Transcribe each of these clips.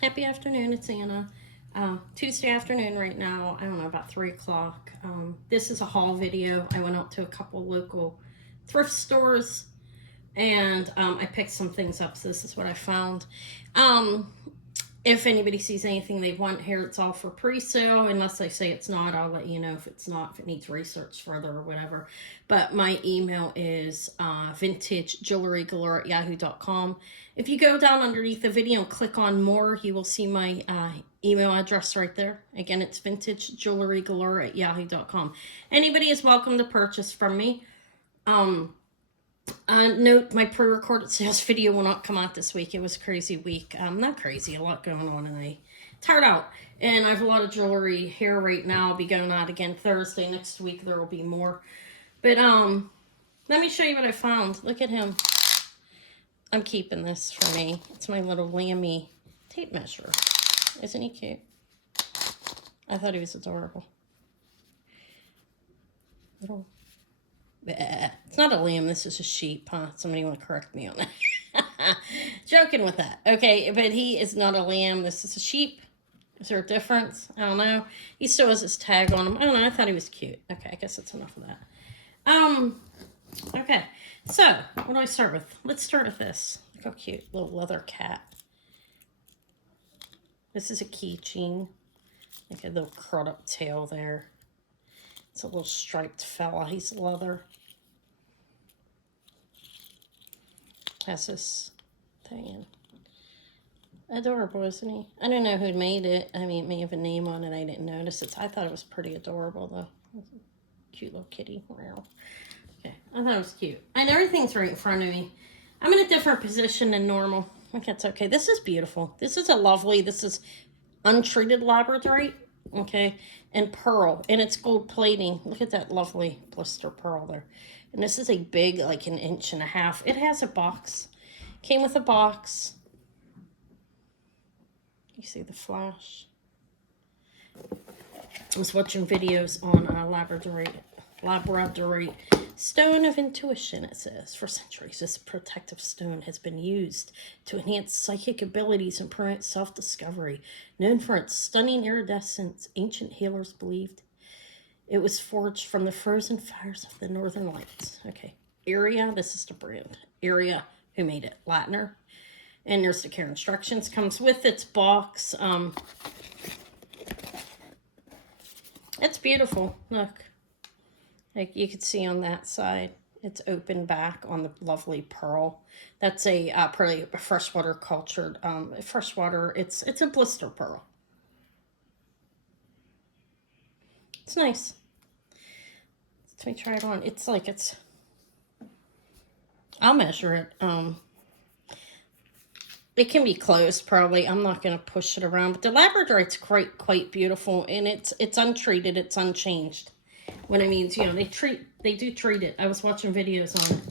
Happy afternoon, it's Anna. Tuesday afternoon right now, I don't know, about 3 o'clock. This is a haul video. I went out to a couple local thrift stores and I picked some things up, so this is what I found. Um, if anybody sees anything they want here, it's all for pre-sale. Unless I say it's not, I'll let you know if it's not, if it needs research further or whatever. But my email is vintagejewelrygalore@yahoo.com. If you go down underneath the video and click on more, you will see my email address right there. Again, it's vintagejewelrygalore@yahoo.com. Anybody is welcome to purchase from me. Note, my pre-recorded sales video will not come out this week. It was a crazy week. Not crazy, a lot going on, and I tired out. And I have a lot of jewelry here right now. I'll be going out again Thursday. Next week there will be more. But let me show you what I found. Look at him. I'm keeping this for me. It's my little lammy tape measure. Isn't he cute? I thought he was adorable. Little. Bleh. It's not a lamb, this is a sheep, huh? Somebody want to correct me on that. Joking with that. Okay, but he is not a lamb, this is a sheep. Is there a difference? I don't know. He still has his tag on him. I don't know, I thought he was cute. Okay, I guess that's enough of that. Okay, so, what do I start with? Let's start with this. Look how cute, little leather cat. This is a keychain. Like a little curled up tail there. It's a little striped fella. He's leather. Has this thing in. Adorable, isn't he? I don't know who made it. I mean, it may have a name on it. I didn't notice it. I thought it was pretty adorable, though. Cute little kitty. Wow. Okay, I thought it was cute. And everything's right in front of me. I'm in a different position than normal. I think that's okay. This is beautiful. This is a lovely, this is untreated labradorite. Okay, and pearl, and it's gold plating. Look at that lovely blister pearl there. And this is a big, like 1.5 inches. It has a box. Came with a box. You see the flash. I was watching videos on labradorite. Stone of intuition, it says. For centuries, this protective stone has been used to enhance psychic abilities and promote self-discovery. Known for its stunning iridescence, ancient healers believed it was forged from the frozen fires of the northern lights. Okay, Iria, this is the brand. Iria, who made it? Latner. And there's the care instructions. Comes with its box. It's beautiful. Look. Like you could see on that side, it's open back on the lovely pearl. That's a probably a freshwater cultured, freshwater, it's a blister pearl. It's nice. Let me try it on. It's like I'll measure it. It can be closed probably. I'm not going to push it around, but the labradorite's quite beautiful, and it's untreated, it's unchanged. What I mean is, you know, they do treat it. I was watching videos on it,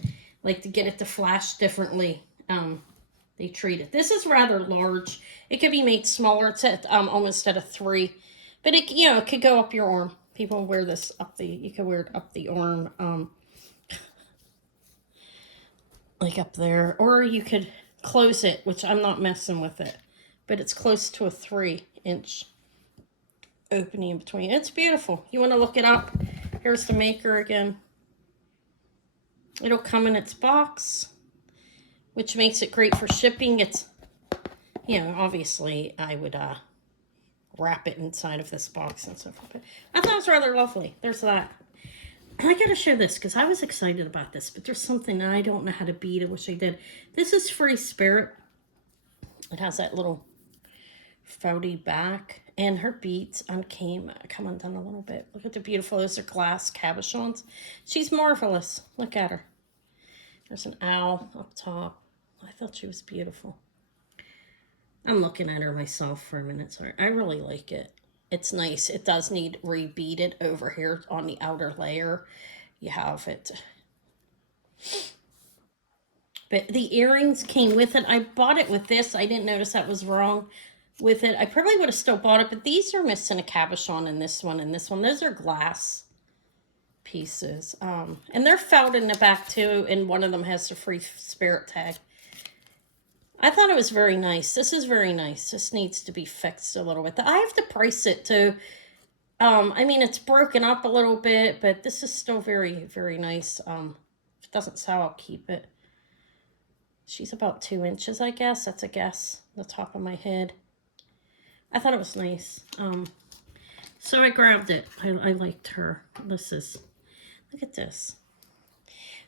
like to get it to flash differently. They treat it. This is rather large. It could be made smaller. It's at almost at a 3, but it, you know, it could go up your arm. People wear this up the. You can wear it up the arm, like up there, or you could close it, which I'm not messing with it, but it's close to a 3-inch opening in between. It's beautiful. You want to look it up? Here's the maker again. It'll come in its box, which makes it great for shipping. It's, you know, obviously I would wrap it inside of this box and so forth. But I thought it was rather lovely. There's that. I gotta show this because I was excited about this, but there's something that I don't know how to beat. I wish I did. This is Free Spirit. It has that little fouty back, and her beads come undone a little bit. Look at the beautiful, those are glass cabochons. She's marvelous. Look at her. There's an owl up top. I thought she was beautiful. I'm looking at her myself for a minute. Sorry, I really like it. It's nice. It does need rebeaded over here on the outer layer. You have it. But the earrings came with it. I bought it with this. I didn't notice that was wrong with it. I probably would have still bought it, but these are missing a cabochon in this one and this one. Those are glass pieces. And they're felt in the back too, and one of them has the Free Spirit tag. I thought it was very nice. This is very nice. This needs to be fixed a little bit. I have to price it too. I mean, it's broken up a little bit, but this is still very, very nice. If it doesn't sell, I'll keep it. She's about 2 inches, I guess. That's a guess, the top of my head. I thought it was nice. So I grabbed it. I liked her. Look at this.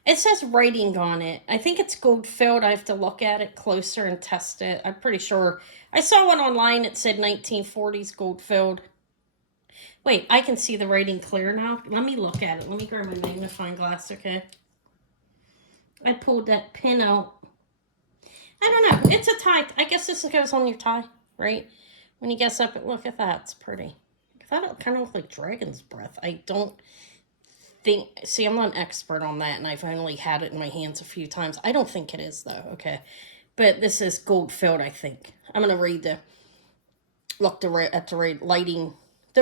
It says writing on it. I think it's gold filled. I have to look at it closer and test it. I'm pretty sure. I saw one online. It said 1940s gold filled. Wait, I can see the writing clear now. Let me look at it. Let me grab my magnifying glass, okay? I pulled that pin out. I don't know. It's a tie. I guess this goes on your tie, right? When you guess up it, look at that. It's pretty. I thought it kind of looked like dragon's breath. I don't think, see, I'm not an expert on that, and I've only had it in my hands a few times. I don't think it is, though, okay? But this is gold filled, I think. I'm going to read the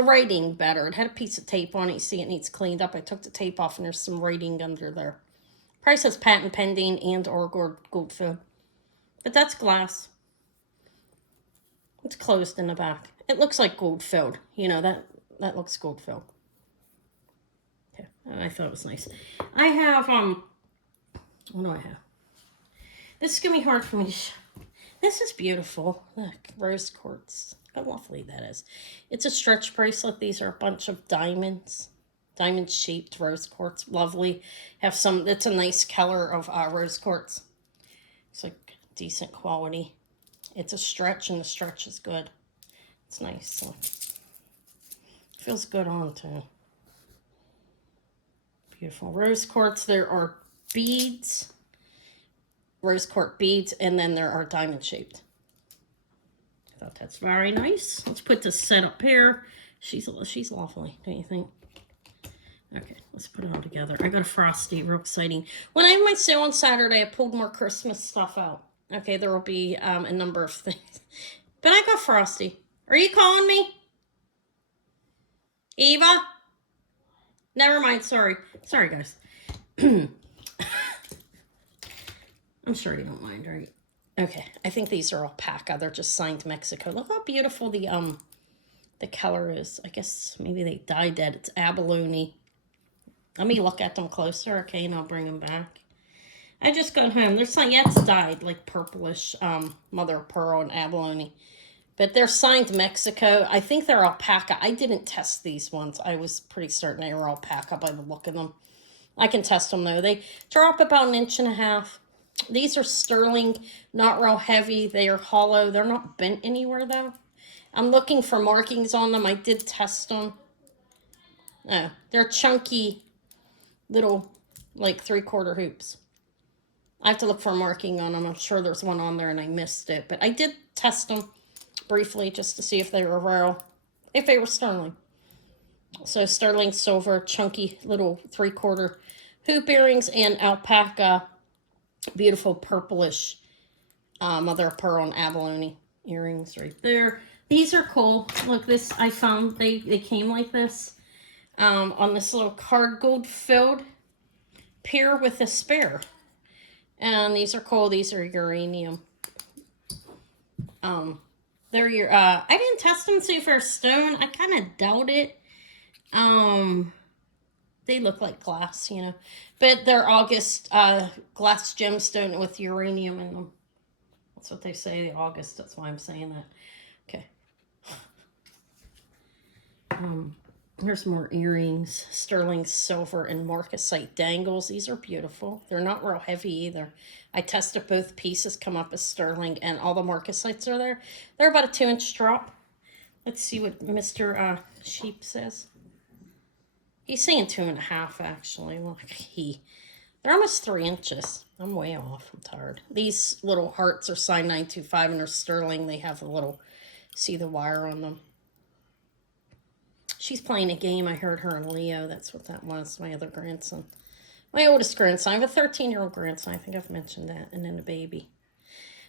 writing better. It had a piece of tape on it. You see it needs cleaned up. I took the tape off, and there's some writing under there. Price says patent pending and or gold filled. But that's glass. It's closed in the back. It looks like gold filled. You know, that looks gold filled. Okay, I thought it was nice. I have, what do I have? This is going to be hard for me to show. This is beautiful. Look, rose quartz. How lovely that is. It's a stretch bracelet. These are a bunch of diamonds. Diamond-shaped rose quartz. Lovely. It's a nice color of rose quartz. It's like decent quality. It's a stretch, and the stretch is good. It's nice. So feels good on too. Beautiful rose quartz. There are beads, rose quartz beads, and then there are diamond shaped. I thought that's very nice. Let's put this set up here. She's lovely, don't you think? Okay, let's put it all together. I got a Frosty, real exciting. When I have my sale on Saturday, I pulled more Christmas stuff out. Okay, there will be a number of things. But I got Frosty. Are you calling me? Eva? Never mind, sorry. Sorry, guys. I'm sure you don't mind, right? Okay, I think these are alpaca. They're just signed Mexico. Look how beautiful the color is. I guess maybe they dyed that. It's abalone. Let me look at them closer, okay, and I'll bring them back. I just got home. They're saying, yeah, it's dyed, like purplish, mother of pearl and abalone. But they're signed Mexico. I think they're alpaca. I didn't test these ones. I was pretty certain they were alpaca by the look of them. I can test them, though. They drop about 1.5 inches. These are sterling, not real heavy. They are hollow. They're not bent anywhere, though. I'm looking for markings on them. I did test them. Oh, they're chunky little, like, 3/4 hoops. I have to look for a marking on them. I'm sure there's one on there and I missed it. But I did test them briefly just to see if they were real, if they were sterling. So sterling silver, chunky little 3/4 hoop earrings, and alpaca, beautiful purplish mother of pearl and abalone earrings right there. These are cool. Look, this I found, they came like this on this little card, gold filled, pair with a spare. And these are cool. These are uranium. They're your, I didn't test them to see if they're stone. I kind of doubt it. They look like glass, you know. But they're August glass gemstone with uranium in them. That's what they say, the August. That's why I'm saying that. Okay. Here's more earrings. Sterling silver and marcasite dangles. These are beautiful. They're not real heavy either. I tested both pieces, come up as sterling, and all the marcasites are there. They're about a 2-inch drop. Let's see what Mr. Sheep says. He's saying 2.5, actually. Well, they're almost 3 inches. I'm way off. I'm tired. These little hearts are signed 925 and they're sterling. They have a little, see the wire on them. She's playing a game. I heard her and Leo. That's what that was. My other grandson. My oldest grandson. I have a 13-year-old grandson. I think I've mentioned that. And then a baby.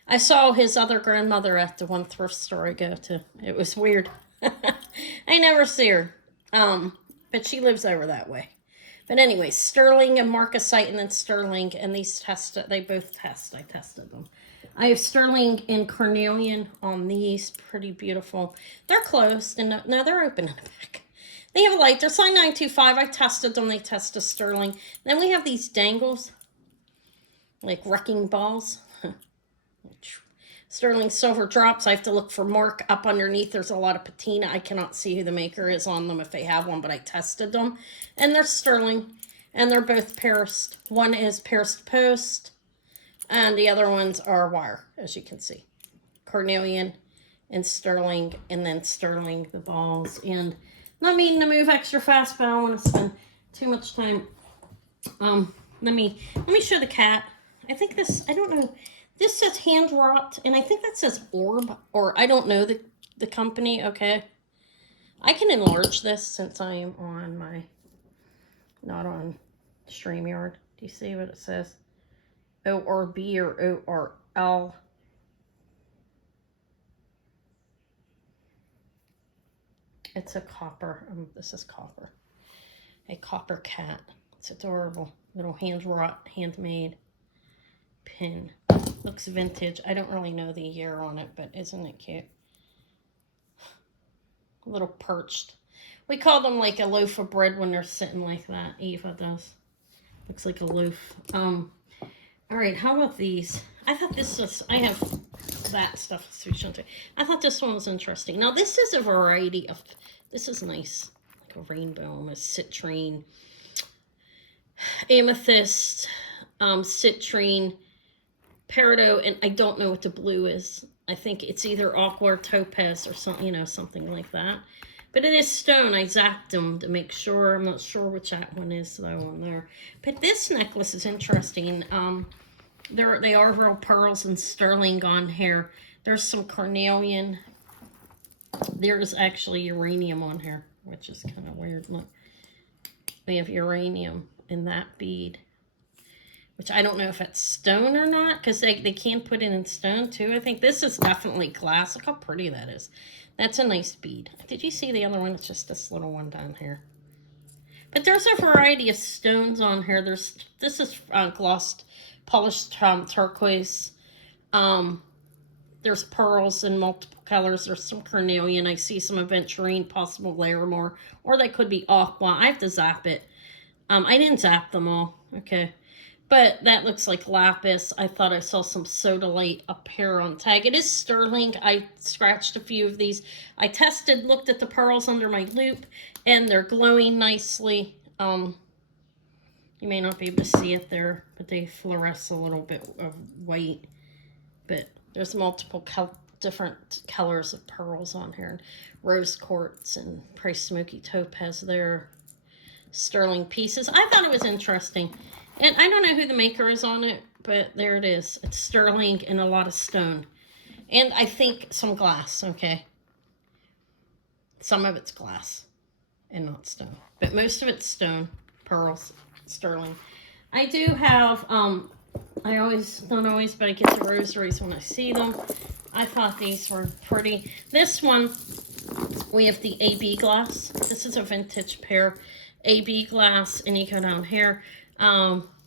I saw his other grandmother at the one thrift store I go to. It was weird. I never see her. But she lives over that way. But anyway, sterling and marcasite and then sterling. And these they both test. I tested them. I have sterling and carnelian on these. Pretty beautiful. They're closed, and no, they're open in the back. They have a light. They're size 925. I tested them. They tested sterling. Then we have these dangles, like wrecking balls. Sterling silver drops. I have to look for mark up underneath. There's a lot of patina. I cannot see who the maker is on them if they have one, but I tested them. And they're sterling, and they're both pierced. One is pierced post, and the other ones are wire, as you can see. Carnelian and sterling, and then sterling the balls. And not meaning to move extra fast, but I don't want to spend too much time. Let me show the cat. I think this, I don't know. This says hand wrought, and I think that says Orb, or I don't know the company, okay? I can enlarge this since I am on my, not on StreamYard. Do you see what it says? ORB or ORL. It's a copper, this is copper. A copper cat. It's adorable. Little hand wrought, handmade pin. Looks vintage. I don't really know the year on it, but isn't it cute? A little perched. We call them like a loaf of bread when they're sitting like that. Eva does. Looks like a loaf. All right, how about these? I thought this was, I have that stuff. I thought this one was interesting. Now, this is a variety of, this is nice. Like a rainbow, almost citrine, amethyst, citrine, peridot, and I don't know what the blue is. I think it's either aqua or topaz or something, you know, something like that. But it is stone. I zapped them to make sure. I'm not sure which that one is though on there. But this necklace is interesting. They are real pearls and sterling on here. There's some carnelian. There's actually uranium on here, which is kind of weird. Look, we have uranium in that bead, which I don't know if it's stone or not, because they can put it in stone too. I think this is definitely glass. Look how pretty that is. That's a nice bead. Did you see the other one? It's just this little one down here. But there's a variety of stones on here. This is glossed, polished turquoise. There's pearls in multiple colors. There's some carnelian. I see some aventurine, possible Larimore, or they could be aqua. I have to zap it. I didn't zap them all. Okay. But that looks like lapis. I thought I saw some sodalite up here on tag. It is sterling. I scratched a few of these. I tested, looked at the pearls under my loop, and they're glowing nicely. You may not be able to see it there, but they fluoresce a little bit of white. But there's multiple different colors of pearls on here. Rose quartz and price smoky topaz there. Sterling pieces. I thought it was interesting. And I don't know who the maker is on it, but there it is. It's sterling and a lot of stone. And I think some glass, okay? Some of it's glass and not stone. But most of it's stone, pearls, sterling. I do have, I always, not always, but I get the rosaries when I see them. I thought these were pretty. This one, we have the AB glass. This is a vintage pair. AB glass, and you go down here.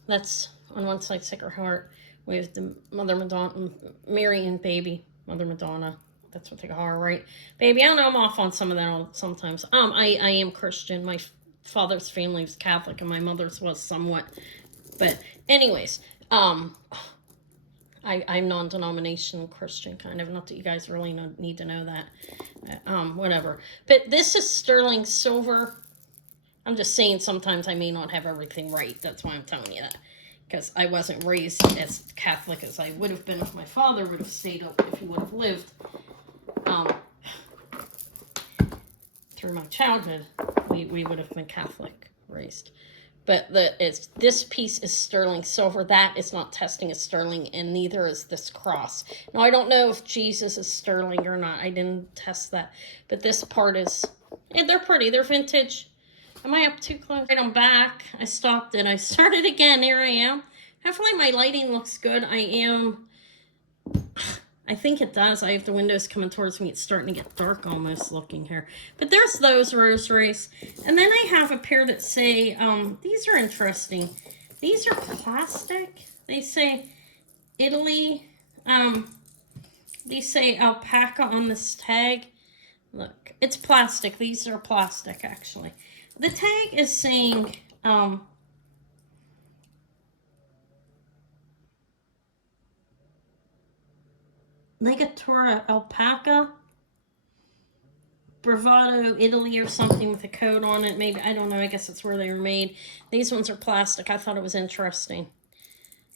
That's on one side, Sacred Heart. We have the Mother Madonna, Mary and Baby, Mother Madonna. That's what they call her, right? Baby, I know I'm off on some of that sometimes. I am Christian. My father's family was Catholic, and my mother's was somewhat. But anyways, I'm non-denominational Christian, kind of. Not that you guys really need to know that. Whatever. But this is sterling silver. I'm just saying sometimes I may not have everything right. That's why I'm telling you that. Because I wasn't raised as Catholic as I would have been if my father would have stayed up, if he would have lived. Through my childhood, we would have been Catholic raised. But this piece is sterling silver. That is not testing as sterling, and neither is this cross. Now, I don't know if Jesus is sterling or not. I didn't test that. But this part is, and they're pretty. They're vintage. Am I up too close? Right, I'm back. I stopped it. I started again. Here I am. Hopefully my lighting looks good. I think it does. I have the windows coming towards me. It's starting to get dark almost looking here. But there's those rosaries. And then I have a pair that say, these are interesting. These are plastic. They say Italy, These say alpaca on this tag. Look, it's plastic. These are plastic, actually. The tag is saying, Ligatura alpaca, Bravado, Italy, or something with a code on it. Maybe, I don't know. I guess it's where they were made. These ones are plastic. I thought it was interesting.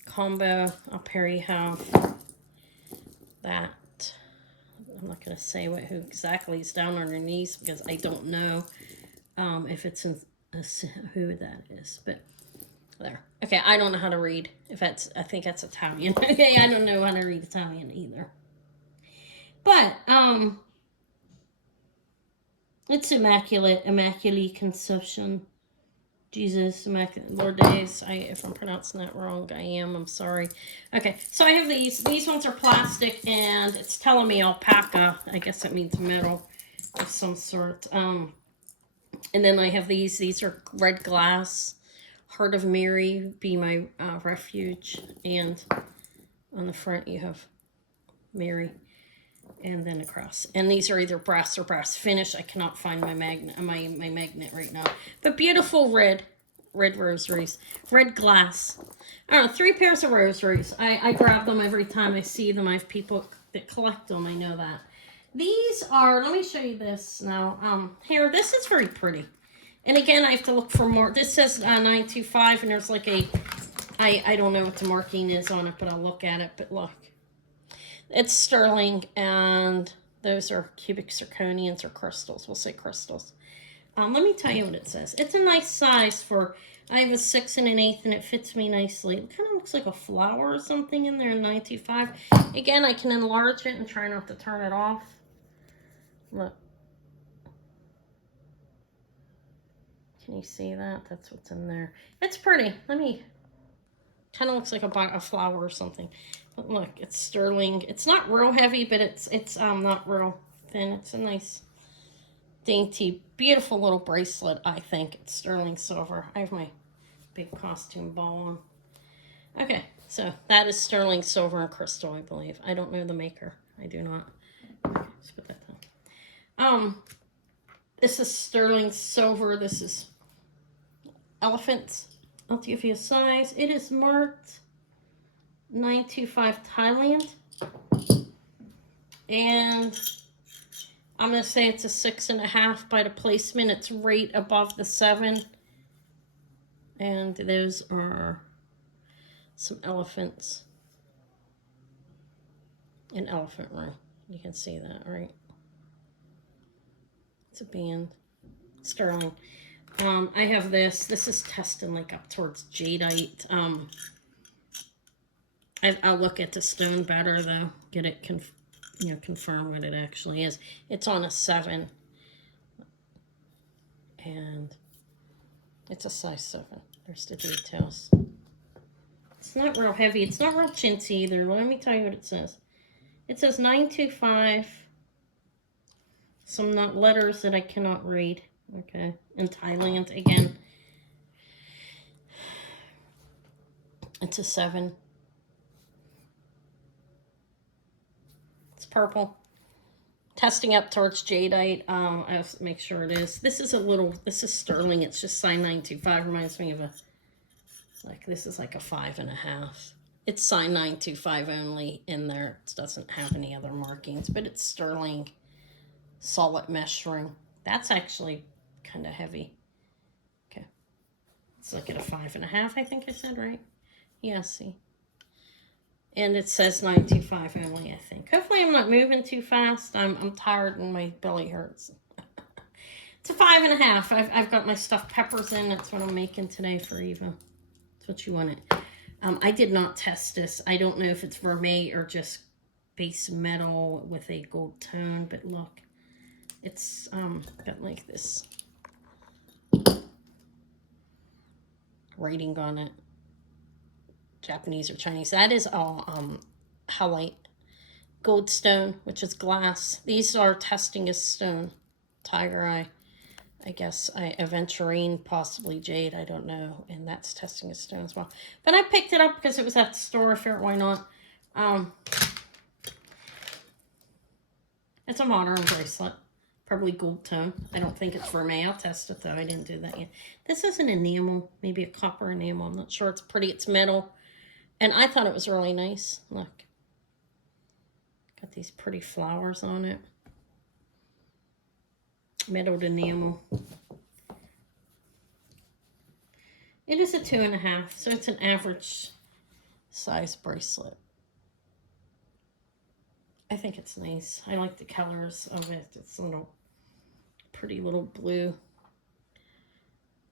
Combo. Up here you have that. I'm not going to say who exactly is down underneath because I don't know if it's in who that is. But there. Okay, I don't know how to read. I think that's Italian. Okay, I don't know how to read Italian either. But it's Immaculate Conception. Jesus, Lourdes. If I'm pronouncing that wrong, I am. I'm sorry. Okay, so I have these. These ones are plastic, and it's telling me alpaca. I guess that means metal of some sort. And then I have these. These are red glass. Heart of Mary, be my refuge. And on the front, you have Mary. And then a cross. And these are either brass or brass finish. I cannot find my magnet right now. But beautiful red rosaries. Red glass. I don't know, 3 pairs of rosaries. I grab them every time I see them. I have people that collect them. I know that. These are, let me show you this now. Here, this is very pretty. And again, I have to look for more. This says 925, and there's like I don't know what the marking is on it, but I'll look at it. But look. It's sterling, and those are cubic zirconians or crystals. We'll say crystals. Let me tell you what it says. It's a nice size for, I have a 6 and an 1/8, and it fits me nicely. It kind of looks like a flower or something in there, 925. Again, I can enlarge it and try not to turn it off. Look. Can you see that? That's what's in there. It's pretty. Kind of looks like a flower or something. But look, it's sterling. It's not real heavy, but it's not real thin. It's a nice, dainty, beautiful little bracelet, I think. It's sterling silver. I have my big costume ball on. Okay, so that is sterling silver and crystal, I believe. I don't know the maker. I do not. Okay, let's put that down. This is sterling silver. This is elephants. I'll give you a size. It is marked 925 Thailand. And I'm going to say it's a 6.5 by the placement. It's right above the 7. And those are some elephants. An elephant ring. You can see that, right? It's a band. Sterling. I have this. This is testing like up towards jadeite. I'll look at the stone better though. Get it confirm what it actually is. It's on a 7. And it's a size 7. There's the details. It's not real heavy. It's not real chintzy either. Let me tell you what it says. It says 925. Some letters that I cannot read. Okay. In Thailand again. It's a 7. It's purple. Testing up towards jadeite. I have to make sure it is. This is sterling. It's just signed 925. Reminds me of this is like a 5.5. It's signed 925 only in there. It doesn't have any other markings, but it's sterling solid mesh ring. That's actually kind of heavy. Okay. Let's look at a 5.5, I think I said, right? Yeah, see. And it says 925 only, I think. Hopefully I'm not moving too fast. I'm tired and my belly hurts. It's a 5.5. I've got my stuffed peppers in. That's what I'm making today for Eva. That's what you wanted. I did not test this. I don't know if it's vermeil or just base metal with a gold tone, but look. It's got like this writing on it. Japanese or Chinese. That is all halite. Gold stone, which is glass. These are testing as stone. Tiger eye. I guess aventurine, possibly jade, I don't know. And that's testing as stone as well. But I picked it up because it was at the store. I figured, why not? It's a modern bracelet. Probably gold tone. I don't think it's for me. I'll test it though. I didn't do that yet. This is an enamel. Maybe a copper enamel. I'm not sure. It's pretty. It's metal. And I thought it was really nice. Look. Got these pretty flowers on it. Metal enamel. It is a 2.5, so it's an average size bracelet. I think it's nice. I like the colors of it. It's a little pretty little blue.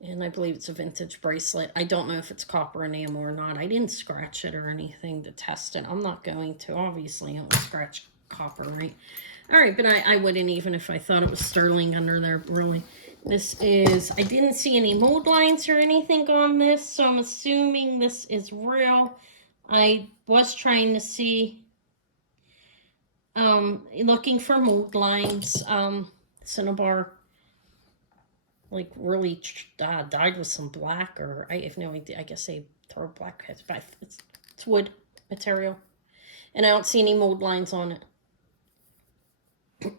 And I believe it's a vintage bracelet. I don't know if it's copper enamel or not. I didn't scratch it or anything to test it. I'm not going to. Obviously, I don't scratch copper, right? All right, but I wouldn't even if I thought it was sterling under there, really. This is, I didn't see any mold lines or anything on this, so I'm assuming this is real. I was trying to see, looking for mold lines. Cinnabar, like, really dyed with some black, or I have no idea. I guess they throw black heads, but it's wood material. And I don't see any mold lines on it.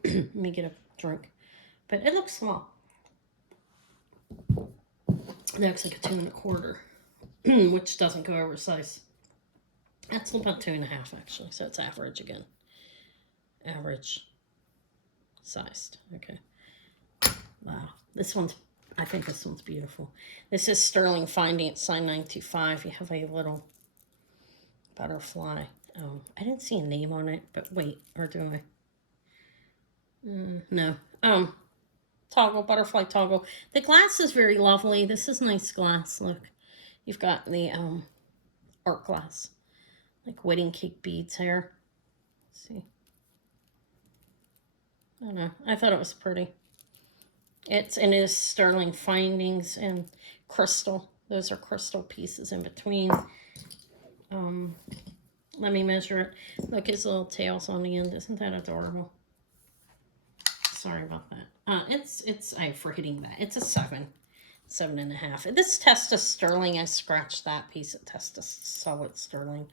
Let me get a drink. But it looks small. It looks like a 2.25, which doesn't go over size. That's about 2.5 actually, so it's average again. Average sized. Okay. Wow. This one's, I think this one's beautiful. This is sterling finding. It's signed 925. You have a little butterfly. I didn't see a name on it, but wait, or do I? No. Toggle, butterfly toggle. The glass is very lovely. This is nice glass. Look, you've got the art glass, like wedding cake beads here. Let's see. I don't know. I thought it was pretty. It is sterling findings and crystal. Those are crystal pieces in between. Let me measure it. Look, his little tails on the end. Isn't that adorable? Sorry about that. I'm forgetting that. It's a 7.5. This test is sterling. I scratched that piece. It test is solid sterling.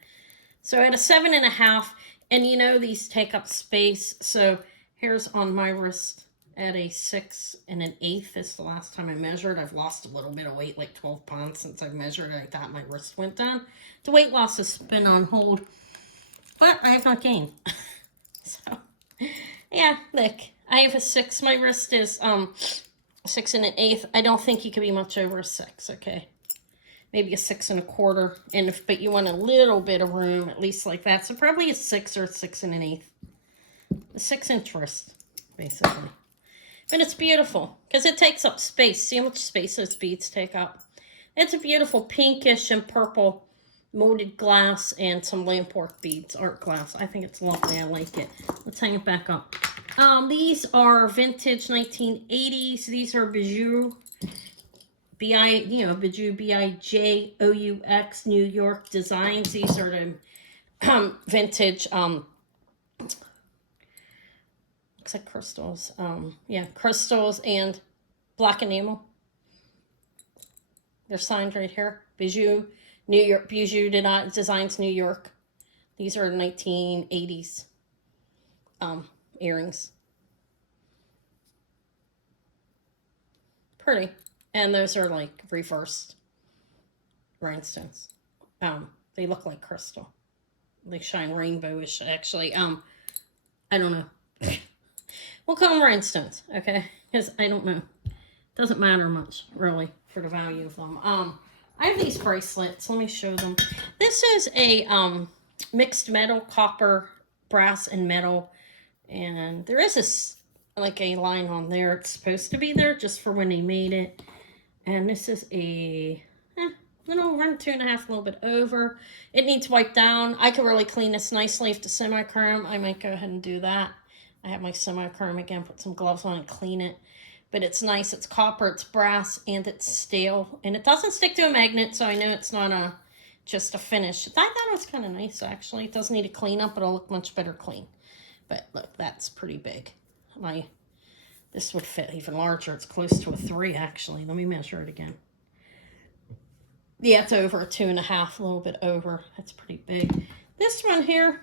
So at a 7.5, and you know these take up space. So here's on my wrist at a 6 1/8. This is the last time I measured. I've lost a little bit of weight, like 12 pounds since I've measured. I thought my wrist went down. The weight loss has been on hold, but I have not gained. So yeah, look. I have a 6. My wrist is 6 1/8. I don't think you could be much over a 6, okay? Maybe a 6 1/4. But you want a little bit of room, at least like that. So probably a 6 or a 6 1/8. A 6-inch wrist, basically. But it's beautiful because it takes up space. See how much space those beads take up? It's a beautiful pinkish and purple molded glass and some Lamport beads, art glass. I think it's lovely. I like it. Let's hang it back up. These are vintage 1980s. These are Bijou. Bijou, B-I-J-O-U-X, New York designs. These are the vintage, looks like crystals. Crystals and black enamel. They're signed right here. Bijou, New York. Bijou Designs, New York. These are 1980s earrings. Pretty. And those are like reversed rhinestones. They look like crystal. They shine rainbowish, actually. I don't know. We'll call them rhinestones, okay? Because I don't know. Doesn't matter much, really, for the value of them. I have these bracelets. Let me show them. This is a mixed metal, copper, brass, and metal. And there is a line on there. It's supposed to be there just for when they made it. And this is a little around 2.5, a little bit over. It needs wiped down. I could really clean this nicely if the semi-chrome. I might go ahead and do that. I have my semi-chrome again, put some gloves on and clean it. But it's nice. It's copper, it's brass, and it's steel. And it doesn't stick to a magnet, so I know it's not just a finish. I thought it was kind of nice, actually. It does need a clean up, but it'll look much better clean. But look, that's pretty big. This would fit even larger. It's close to a 3, actually. Let me measure it again. Yeah, it's over a 2.5, a little bit over. That's pretty big. This one here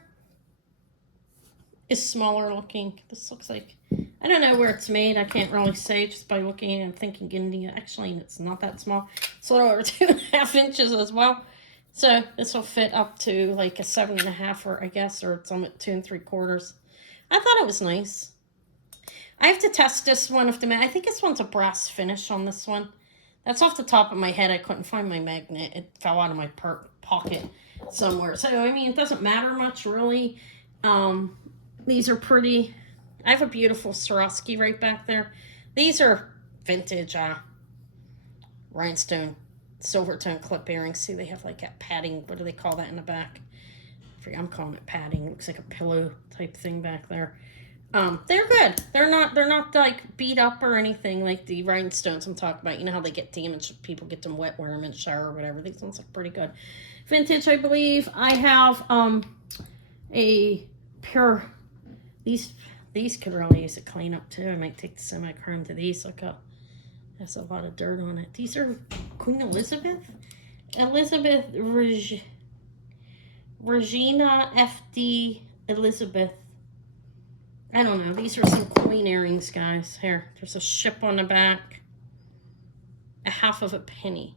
is smaller looking. This looks like, I don't know where it's made. I can't really say just by looking at it and thinking India. Actually, it's not that small. It's a little over 2.5 inches as well. So this will fit up to like a 7.5, or I guess, or it's almost 2 3/4. I thought it was nice. I have to test this one if I think this one's a brass finish on this one. That's off the top of my head. I couldn't find my magnet. It fell out of my pocket somewhere. So, I mean, it doesn't matter much, really. These are pretty. I have a beautiful Swarovski right back there. These are vintage rhinestone silver tone clip earrings. See, they have like that padding. What do they call that in the back? I'm calling it padding. It looks like a pillow type thing back there. They're good. They're not like beat up or anything like the rhinestones I'm talking about. You know how they get damaged. People get them wet, wear them in the shower or whatever. These ones look pretty good. Vintage, I believe. I have a pure. These could really use a clean up too. I might take the semi-chrome to these. Look up. There's a lot of dirt on it. These are Queen Elizabeth. Regina FD Elizabeth. I don't know. These are some queen earrings, guys. Here, there's a ship on the back. A half of a penny.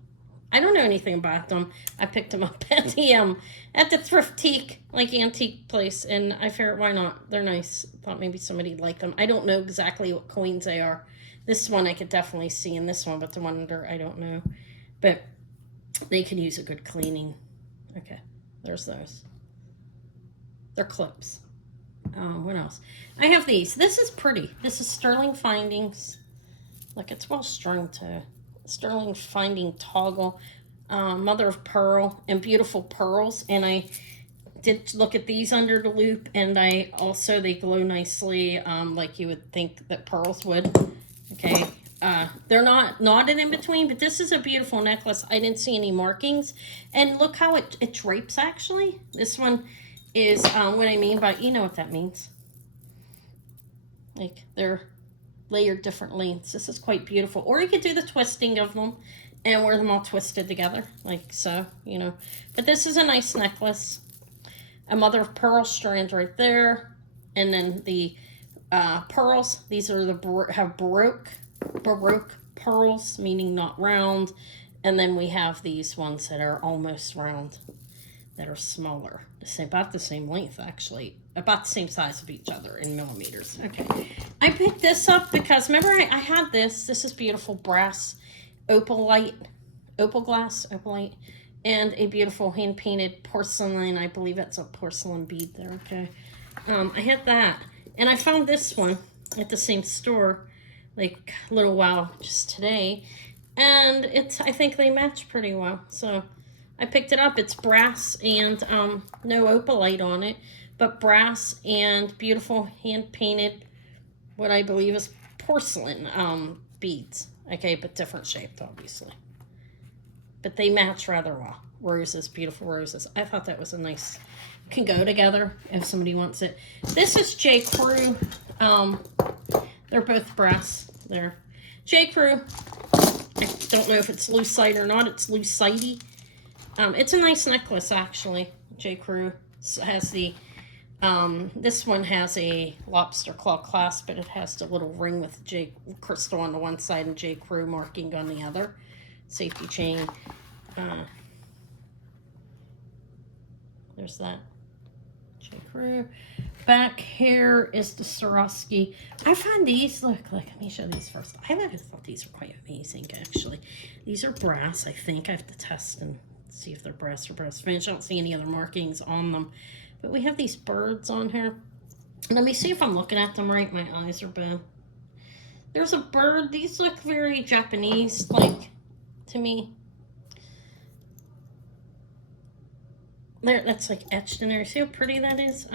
I don't know anything about them. I picked them up at the thrift antique place, and I figured why not? They're nice. Thought maybe somebody'd like them. I don't know exactly what coins they are. This one I could definitely see in this one, but the one under I don't know. But they could use a good cleaning. Okay, there's those. They're clips. What else? I have these. This is pretty. This is Sterling Findings. Look, it's well strung too. Sterling Finding toggle, mother of pearl and beautiful pearls. And I did look at these under the loop, and they glow nicely, like you would think that pearls would. Okay, they're not knotted in between, but this is a beautiful necklace. I didn't see any markings, and look how it drapes. Actually, this one is what I mean by, you know what that means. Like they're layered different lengths. This is quite beautiful. Or you could do the twisting of them and wear them all twisted together, like so, you know. But this is a nice necklace. A mother of pearl strand right there. And then the pearls, these are have Baroque pearls, meaning not round. And then we have these ones that are almost round, that are smaller. About the same length, actually. About the same size of each other in millimeters. Okay. I picked this up because, remember, I had this. This is beautiful brass opalite, and a beautiful hand-painted porcelain. I believe it's a porcelain bead there, okay. I had that. And I found this one at the same store, like, a little while just today. And I think they match pretty well, so I picked it up. It's brass and no opalite on it, but brass and beautiful hand-painted, what I believe is porcelain beads. Okay, but different shaped, obviously. But they match rather well. Roses, beautiful roses. I thought that was a nice, can go together if somebody wants it. This is J. Crew. They're both brass. They're J. Crew. I don't know if it's lucite or not. It's lucite. It's a nice necklace, actually. J. Crew has the, this one has a lobster claw clasp, but it has the little ring with J. Crystal on the one side and J. Crew marking on the other. Safety chain. There's that. J. Crew. Back here is the Swarovski. I found these. Look, let me show these first. I thought these were quite amazing, actually. These are brass, I think. I have to test and see if they're brass or brass finish. I don't see any other markings on them. But we have these birds on here. Let me see if I'm looking at them right. My eyes are bad. There's a bird. These look very Japanese-like to me. There, that's like etched in there. See how pretty that is?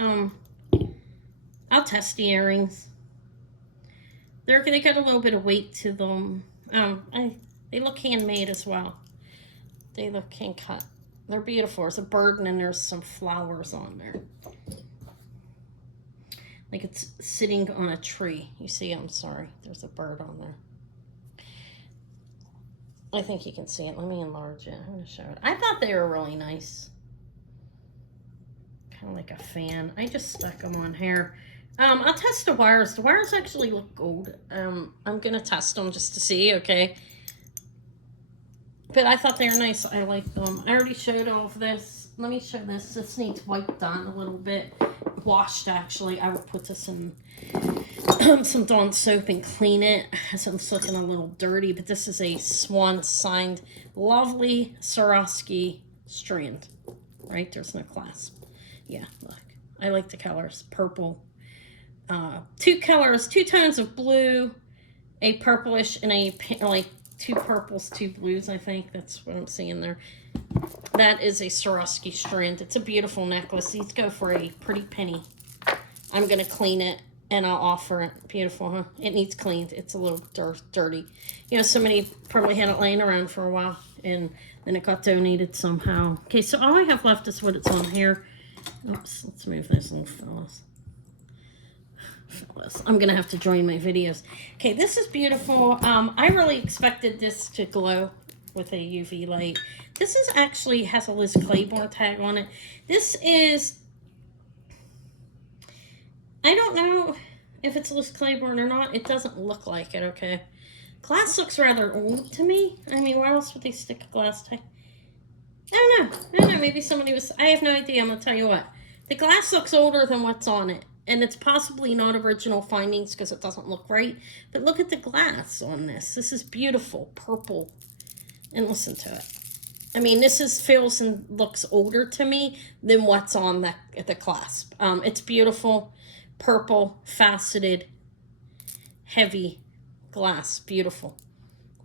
I'll test the earrings. They got a little bit of weight to them. They look handmade as well. They look hand cut. They're beautiful. There's a bird and then there's some flowers on there. Like it's sitting on a tree. You see, I'm sorry. There's a bird on there. I think you can see it. Let me enlarge it. I'm going to show it. I thought they were really nice. Kind of like a fan. I just stuck them on here. I'll test the wires. The wires actually look gold. I'm gonna test them just to see, okay? But I thought they were nice. I like them. I already showed all of this. Let me show this. This needs wiped down a little bit. Washed, actually. I would put this in some Dawn soap and clean it. So it's looking a little dirty, but this is a Swan signed lovely Swarovski strand. Right? There's no clasp. Yeah, look. I like the colors. Purple. Two colors, two tones of blue, a purplish and a like two purples, two blues, I think. That's what I'm seeing there. That is a Swarovski strand. It's a beautiful necklace. These go for a pretty penny. I'm going to clean it and I'll offer it. Beautiful, huh? It needs cleaned. It's a little dirty. You know, somebody probably had it laying around for a while and then it got donated somehow. Okay, so all I have left is what it's on here. Oops, let's move those little fellas. I'm gonna have to join my videos. Okay, this is beautiful. I really expected this to glow with a UV light. This is actually has a Liz Claiborne tag on it. This is, I don't know if it's Liz Claiborne or not. It doesn't look like it, okay? Glass looks rather old to me. I mean, why else would they stick a glass tag? I don't know. Maybe somebody was, I have no idea. I'm gonna tell you what. The glass looks older than what's on it. And it's possibly not original findings because it doesn't look right. But look at the glass on this. This is beautiful, purple. And listen to it. I mean, this is feels and looks older to me than what's on the clasp. It's beautiful, purple, faceted, heavy glass. Beautiful.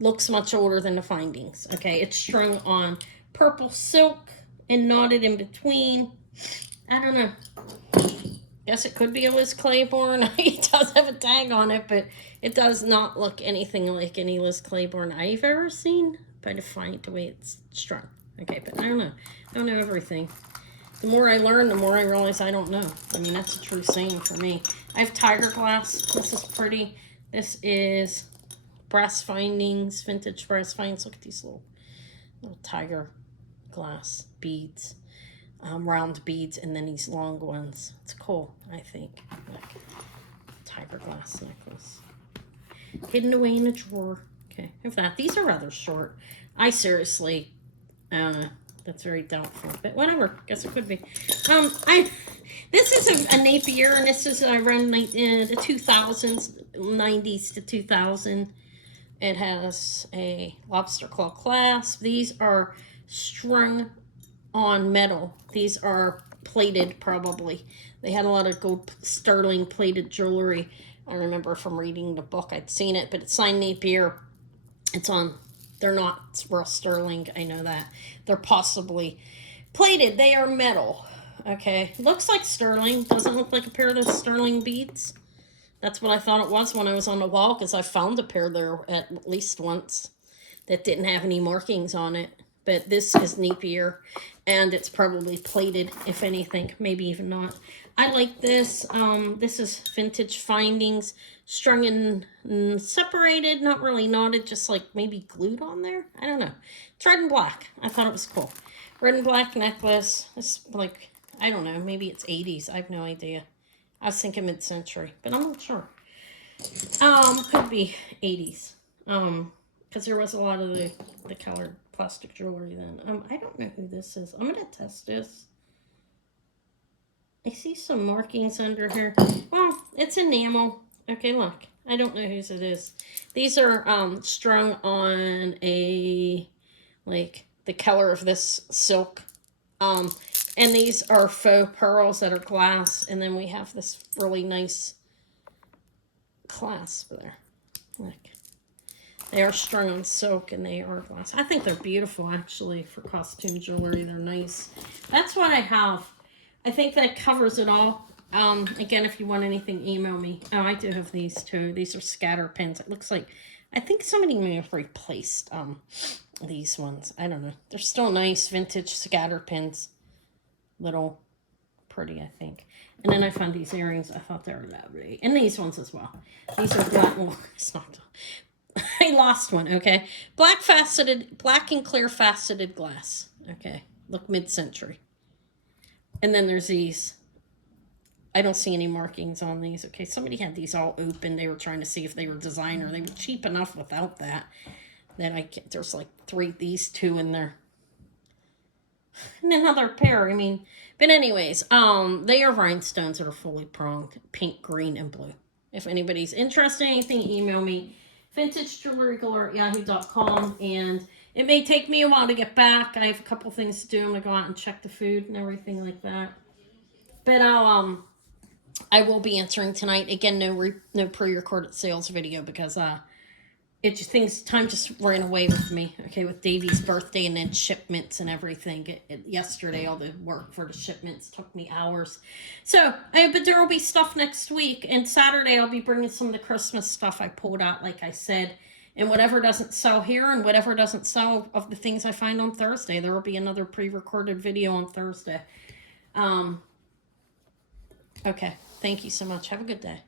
Looks much older than the findings. Okay, it's strung on purple silk and knotted in between. I don't know. Guess it could be a Liz Claiborne. It does have a tag on it, but it does not look anything like any Liz Claiborne I've ever seen. By the way it's strung. Okay, but I don't know. I don't know everything. The more I learn, the more I realize I don't know. I mean, that's a true saying for me. I have tiger glass. This is pretty. This is brass findings, vintage brass findings. Look at these little tiger glass beads. Round beads and then these long ones. It's cool, I think. Like tiger glass necklace. Hidden away in a drawer. Okay, have that. These are rather short. I seriously, that's very doubtful, but whatever. Guess it could be. This is a Napier, and this is around the 2000s, 90s to 2000. It has a lobster claw clasp. These are strung on metal. These are plated, probably. They had a lot of gold sterling plated jewelry. I remember from reading the book, I'd seen it, but it's signed Napier. It's on, they're not real sterling, I know that. They're possibly plated. They are metal, okay? Looks like sterling. Doesn't look like a pair of those sterling beads. That's what I thought it was when I was on the wall, because I found a pair there at least once that didn't have any markings on it. But this is Napier, and it's probably plated, if anything, maybe even not. I like this. This is vintage findings, strung and separated, not really knotted, just like maybe glued on there. I don't know. It's red and black. I thought it was cool. Red and black necklace. It's like, I don't know, maybe it's 80s. I have no idea. I was thinking mid-century, but I'm not sure. Could be 80s. Because there was a lot of the colored plastic jewelry then. I don't know who this is. I'm going to test this. I see some markings under here. Well, it's enamel. Okay, look. I don't know whose it is. These are strung on a, like, the color of this silk. And these are faux pearls that are glass. And then we have this really nice clasp there. Look. They are strung on silk and they are glass. I think they're beautiful, actually, for costume jewelry. They're nice. That's what I have. I think that covers it all. Again, if you want anything, email me. Oh, I do have these, too. These are scatter pins. It looks like, I think somebody may have replaced these ones. I don't know. They're still nice, vintage scatter pins. Little pretty, I think. And then I found these earrings. I thought they were lovely. And these ones as well. These are black. Well, it's not. I lost one, okay? Black and clear faceted glass. Okay, look mid-century. And then there's these I don't see any markings on these. Okay, somebody had these all open. They were trying to see if they were designer. They were cheap enough without that. Then there's like these two in there. And another pair, I mean. But anyways, they are rhinestones that are fully pronged, pink, green, and blue. If anybody's interested in anything, email me, vintagejewelrygalore@yahoo.com. And it may take me a while to get back. I have a couple things to do. I'm going to go out and check the food and everything like that. But I will be answering tonight. Again, no pre-recorded sales video because time just ran away with me. Okay, with Davey's birthday and then shipments and everything. Yesterday, all the work for the shipments took me hours. So, but there will be stuff next week. And Saturday, I'll be bringing some of the Christmas stuff I pulled out, like I said. And whatever doesn't sell here and whatever doesn't sell of the things I find on Thursday, there will be another pre-recorded video on Thursday. Okay, thank you so much. Have a good day.